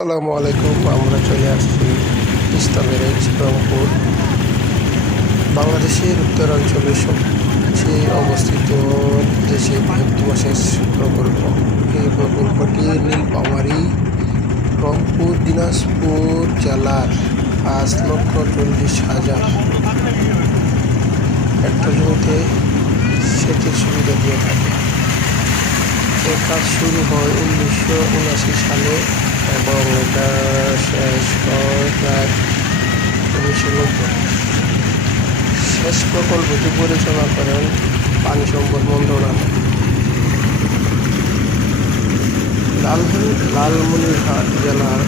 আসসালামু আলাইকুম। আমরা চলে আসছি তিস্তা ব্যারেজ রংপুর। বাংলাদেশের উত্তরাঞ্চলে সবচেয়ে অবস্থিত দেশের বৃহত্তম সেচ প্রকল্প। এই প্রকল্পটি নীলফামারী, রংপুর, দিনাজপুর জেলার 5,40,000 হেক্টর জমিতে সেচের সুবিধা দিয়ে থাকে। এর কাজ শুরু হয় 1979 সালে এবং এটা শেষ হয় প্রায় 1990। সেচ প্রকল্পটি পরিচালনা করেন পানি সম্পদ মন্ত্রণালয়। লালমনিরহাট জেলার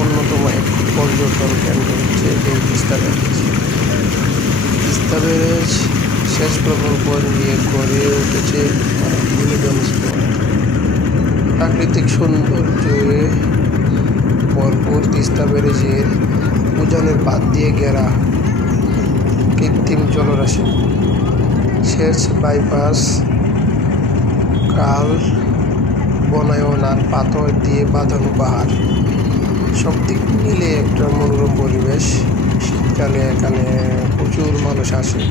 অন্যতম একটি পর্যটন কেন্দ্র হচ্ছে এই তিস্তা ব্যারেজ। তিস্তা ব্যারেজ সেচ প্রকল্প নিয়ে গড়ে উঠেছে বিনোদন স্পট। প্রাকৃতিক সৌন্দর্যে ভরপুর তিস্তা ব্যারেজের উজানের বাঁধ দিয়ে ঘেরা কৃত্রিম জলরাশি, সেচ বাইপাস, খাল বনায়ন আর পাথর দিয়ে বাঁধানো পাহাড়, সব দিক মিলে একটা মনোরম পরিবেশ। শীতকালে এখানে প্রচুর মানুষ আসে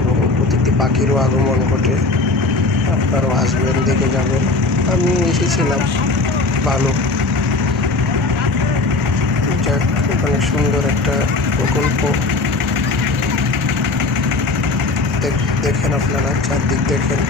এবং প্রতিটি পাখিরও আগমন ঘটে। আপনারাও আসবেন, দেখে যাবেন। আমি এসেছিলাম, ভালো। যাক, অনেক সুন্দর একটা প্রকল্প। দেখেন আপনারা, চারদিক দেখেন।